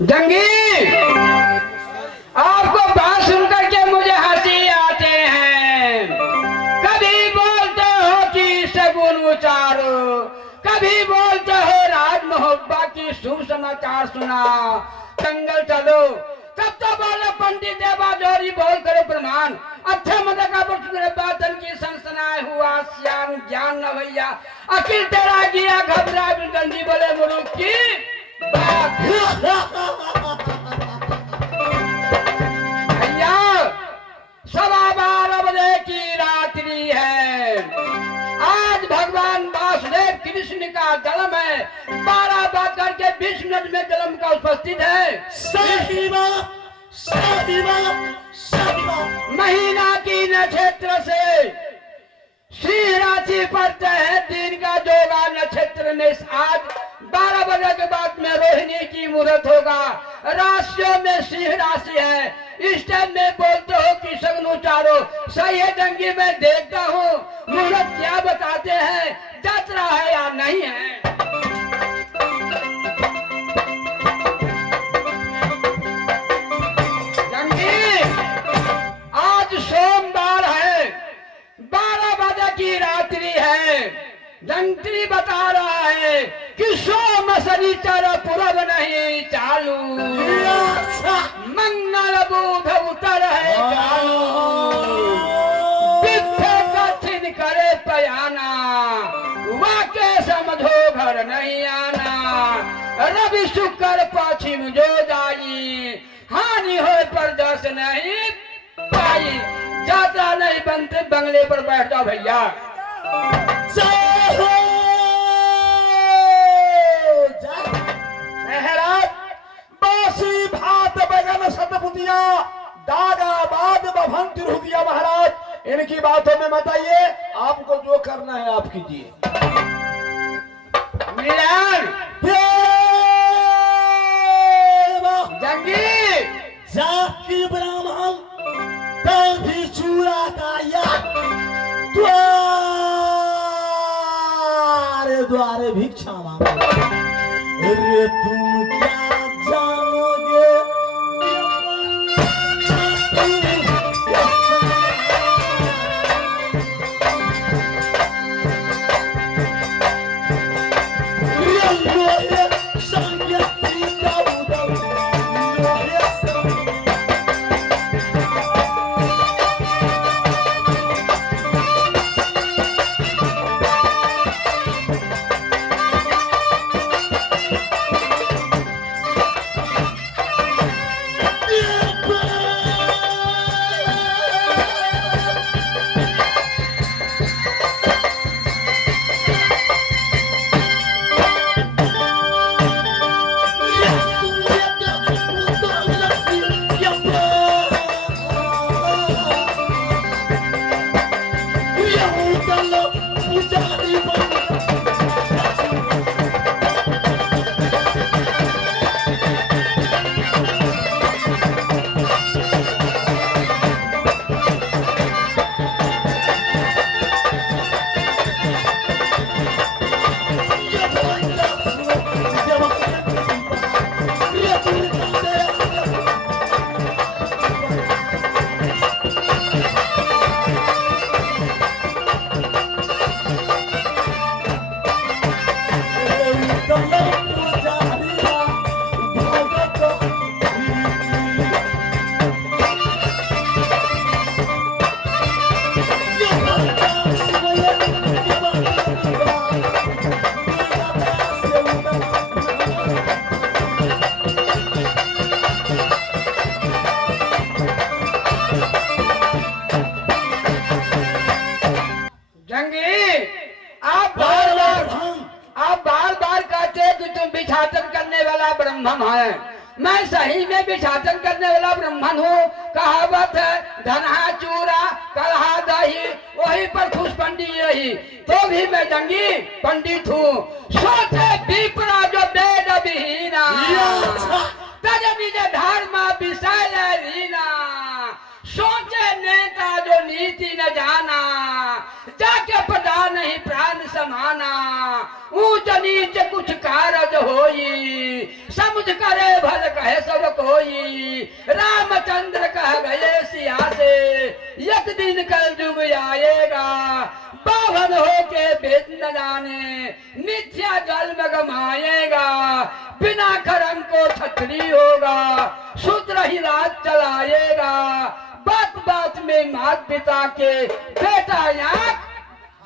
जंगी, आपको बात सुनकर के मुझे हंसी आते हैं। कभी बोलते हो कि सगुन उचारो, कभी बोलते हो राज मोहब्बा की सुसमाचार सुना। जंगल चलो तब तो बोलो पंडित देवा जोरी बोल करो प्रमाण। अच्छे मत का बातन की सनसनाए हुआ श्याम ज्ञान न भैया। अकिल तेरा गिया घबरा गंजी बोले मुल्क की बात। भैया 12:15 बजे की रात्रि है। आज भगवान वासुदेव कृष्ण का जन्म है। 12:20 में जन्म का उपस्थित है। सही बात, सही बात, सही बात। महीना की नक्षत्र से सिंह राशि पड़ते हैं। दिन का जोगा नक्षत्र में आज 12 बजे के बाद में रोहिणी की मुहूर्त होगा। राशियों में सिंह राशि है। इस टाइम में बोलते हो कि सगुन उचारो। सही है जंगी, मैं देखता हूँ मुहूर्त क्या बताते हैं, जच रहा है या नहीं है। जंगी, आज सोमवार है, 12 बजे की रात्रि है। जंत्री बता रहा है कि सोम शनिचर पूरब नहीं चालू, मंगल बुध उतर है चालू। बिफे कठिन करे पयाना, वाके समझो घर नहीं आना। रवि शुक्र पश्चिम जो जाई, हानि हो पर जस नहीं पाई। जाता नहीं बनते बंगले पर बैठ जाओ भैया। बासी भात बगन सतपुतिया दागा बाद बभंति रुदिया। महाराज इनकी बातों में मत आइए, आपको जो करना है आप कीजिए। जंगी, जाति ब्राह्मण तभी चूड़ा का द्वारे भिक्षा मांगो। अरे तुम क्या जानोगे ब्रह्मन है। मैं सही में विचारण करने वाला ब्रह्मन हूँ। कहावत है धनहा चूरा कलहा दही, वही पर खुश पंडित रही। तो भी मैं जंगी पंडित हूँ। सोचे विप्रा जो वेद विहीना, तज निज धर्म विषय लीना। सोचे नेता जो नीति न जाना, जाके पता नहीं प्राण समाना। ऊंच नीच कुछ कारज होई, समुझ करे भल कहे सब कोई। रामचंद्र कह गए सिया से, एक दिन कल युग आएगा, बाभन होके वेद न जाने, मिथ्या जल में गमाएगा। बिना खरम को छत्री होगा, शूद्र ही राज चलाएगा। बात बात में मात पिता के बेटा आँख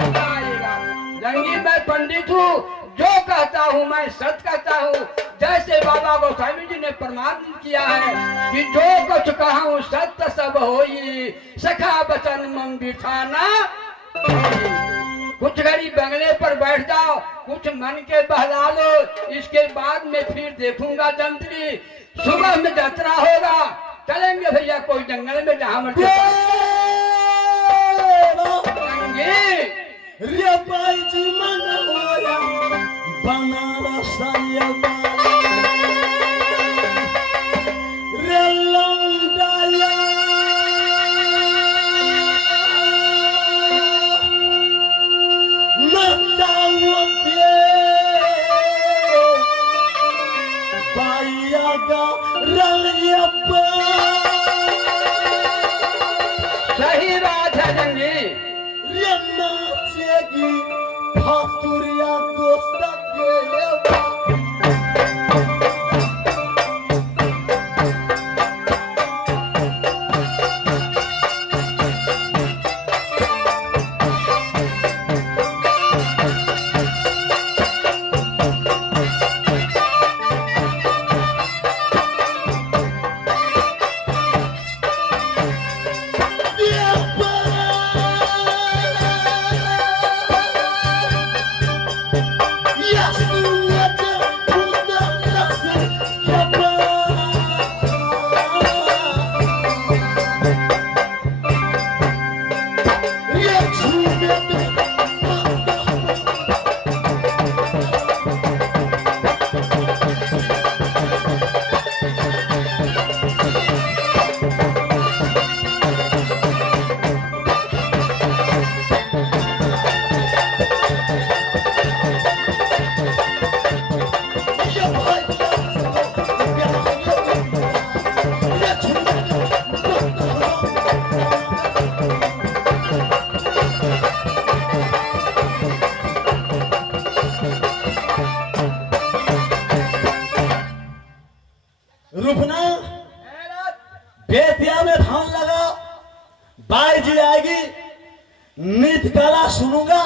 आएगा। जंगी मैं पंडित हूँ, जो कहता हूँ मैं सच कहता हूँ। जैसे बाबा गोस्वामी जी ने प्रमाण किया है कि जो कुछ कहा हूँ सत्य सब होई, सखा वचन मन बिठाना। कुछ घड़ी बंगले पर बैठ जाओ, कुछ मन के बहला लो, इसके बाद में फिर देखूंगा जंत्री। सुबह में यात्रा होगा, चलेंगे भैया कोई जंगल में जहाँ मर्जी। रे भाई जी मन होया बनारस रे लौंडाया सही बात है जंगी। रुकना, बेतिया में धान लगा, बाई जी आएगी, नृत्य कला सुनूंगा,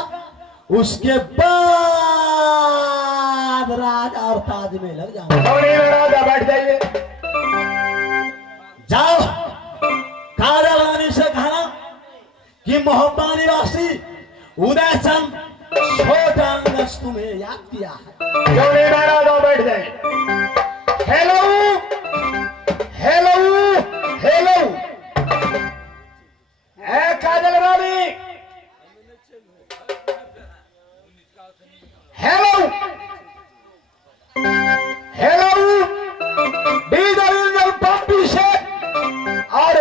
उसके बाद राज और ताज में लग जाऊंगा। राजा बैठ जाइए। जाओ काजल रानी से कहना कि मोहब्बा निवासी उदय चंद छोटा अंगज तुम्हें याद किया है। राजा बैठ जाइए। हेलो हेलो हेलो, काजल रानी, हेलो हेलो, डीजल इंजन पंपी से और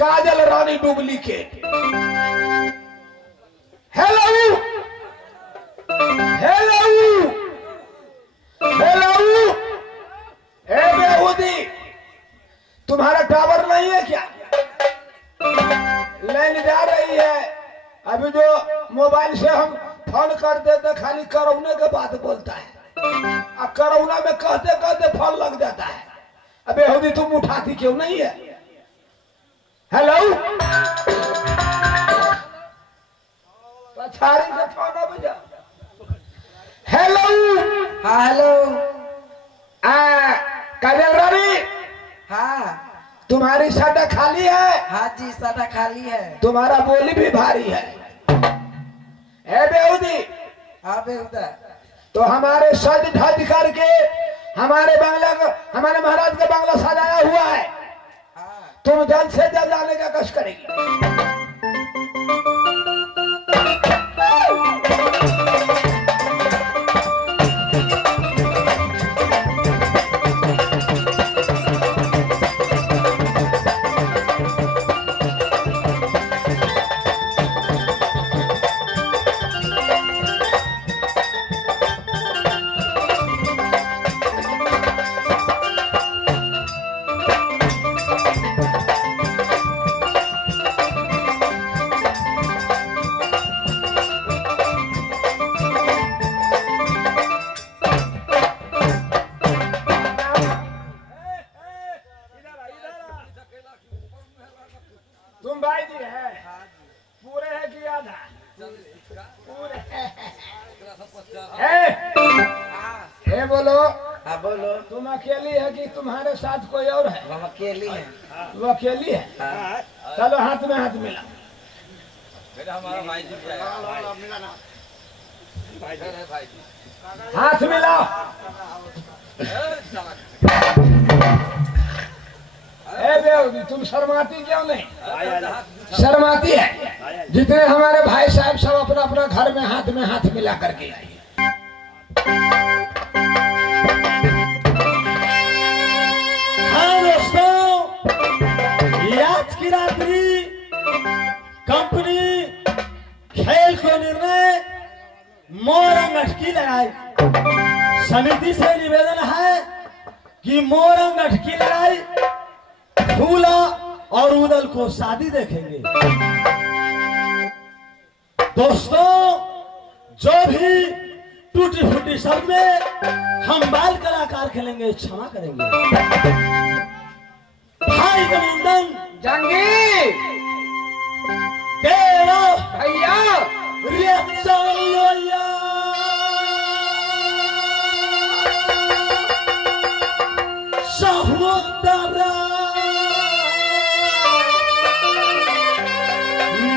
काजल रानी डुप्लीकेट। हेलो हेलो हेलो, ए बेहूदी, तुम्हारा टावर नहीं है क्या? लाइन जा रही है। अभी जो मोबाइल से हम फोन कर देते खाली करौने के बाद बोलता है, और करौना में कहते कहते फोन लग जाता है। अबे बेहूदी, तुम उठाती क्यों नहीं है? हेलो, पछाड़ी से फोन आ बजा। हेलो, हाँ हेलो। काजल रानी, हाँ तुम्हारी साटा खाली है? हाँ जी, साटा खाली है। तुम्हारा बोली भी भारी है। ए बेहूदी, हाँ बेहुदा। तो हमारे सज धज करके हमारे बंगला का, हमारे महाराज का बंगला सजाया हुआ है। हाँ तुम जल्द से जल्द आने का कष्ट करेगी। अकेली है कि तुम्हारे साथ कोई और है? हम अकेली हैं। वो अकेली है। हाँ। चलो हाथ में हाथ मिला। हाथ मिला। ए बेवड़ी, तुम शर्माती क्यों नहीं? शर्माती है? जितने हमारे भाई साहब सब अपना अपना घर में हाथ मिला करके आए। हाँ दोस्तों, आज की रात्रि कंपनी खेल को निर्णय मोरंग अटकी लड़ाई समिति से निवेदन है कि मोरंग अटकी लड़ाई फूला और उदल को शादी देखेंगे। दोस्तों, जो भी टूटी फूटी शब्द में हम बाल कलाकार खेलेंगे, क्षमा करेंगे। भाई अभिनंदन जंगी देवा भैया रियक्शलोया सहोदरा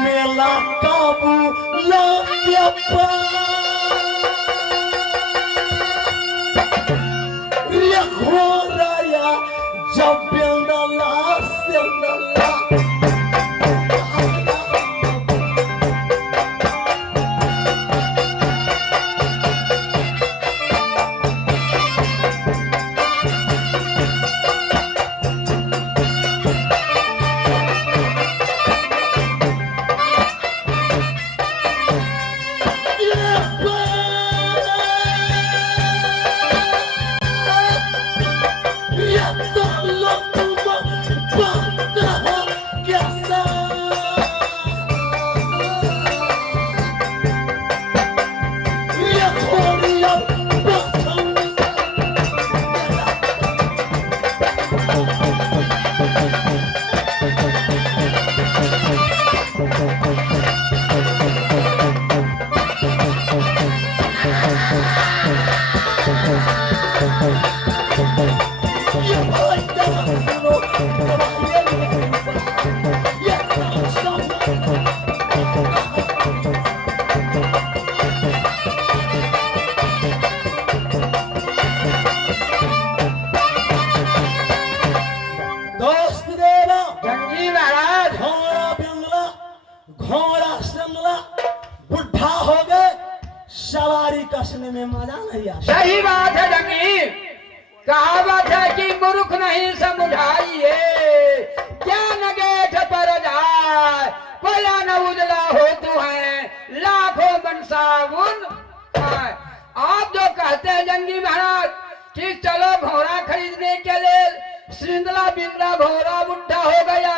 मेला काबू लाप्यपा रियखोराया जब बेंदला सेंदला जंगी महाराज घोड़ा बिंगला घोड़ा संगला बुढ़ा हो गए, सवारी कसने में मजा नहीं आता। सही बात है जंगी। कहावत है कि मूर्ख नहीं समुझाइए, ज्ञान गेठ पर जाए, कोया न उजला हो तू है, लाखों बन साबुन आए। आप जो कहते हैं जंगी महाराज कि चलो घोड़ा खरीदने के लिए, श्रृंगला बिंगला घोड़ा बुढ़ा हो गया,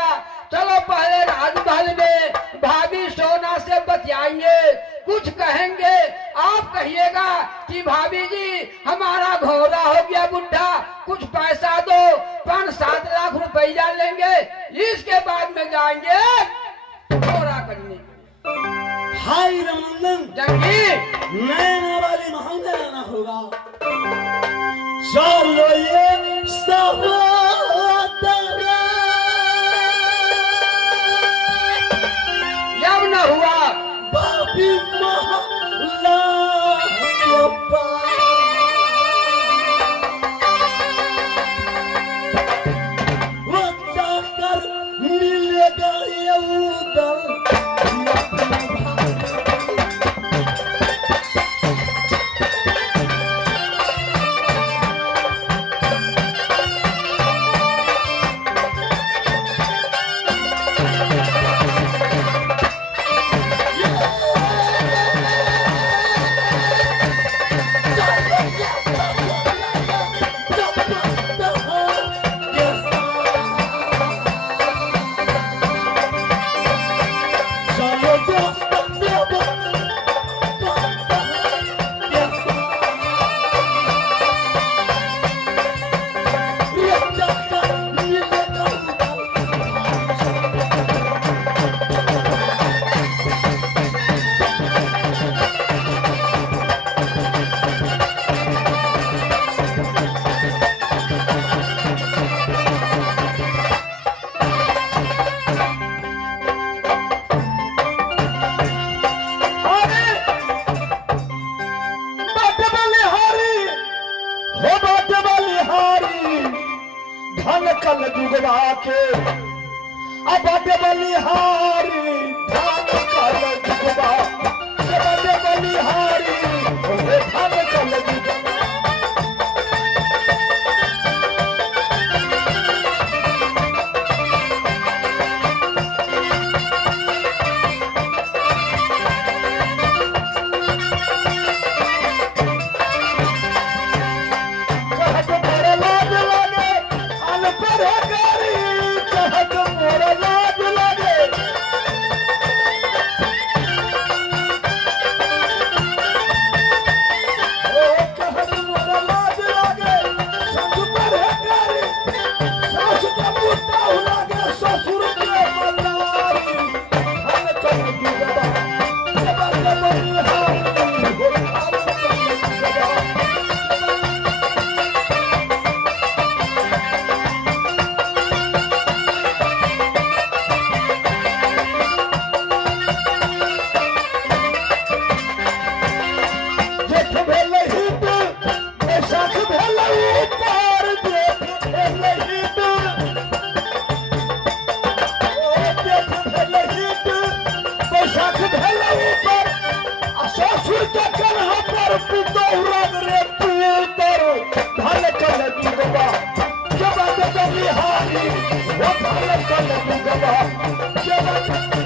चलो पहले राजमहल में भाभी सोना से बतियाएंगे, कुछ कहेंगे, आप कहिएगा कि भाभी जी हमारा घोड़ा हो गया बुढ़ा, कुछ पैसा दो, 5-7 लाख रुपया लेंगे, इसके बाद में जाएंगे घोड़ा करने। भाई रमनंदन जंगी नैना वाली महल में रहना होगा। चलो ये सहोदरा जब न हुआ बाबी महला के पास वो जाकर मिलेगा ये उदल जुगवा के अब बड़े बलिहारी धान कल जुगवा के बड़े बलिहारी ओहे धान कल जुगवा कहत मोरा लाज लागे अनपढ़ गारी कहत मोरा लाज लागे ओ कहत मोरा लाज लागे संग पर गारी सास का मुद्दा लागे ससुर के मतारी धन कल जुगवा के बड़े बलिहारी हो धान कल जुगवा जेठ भेल हित बैसाख भेल ऊपर जेठ भेल हित ओ जेठ भेल हित बैसाख भेल ऊपर आ ससुर के कन्हा पर पुतौरग रे पुतर धन कल जुगवा के बात बलिहारी वो धन कल जुगवा के बात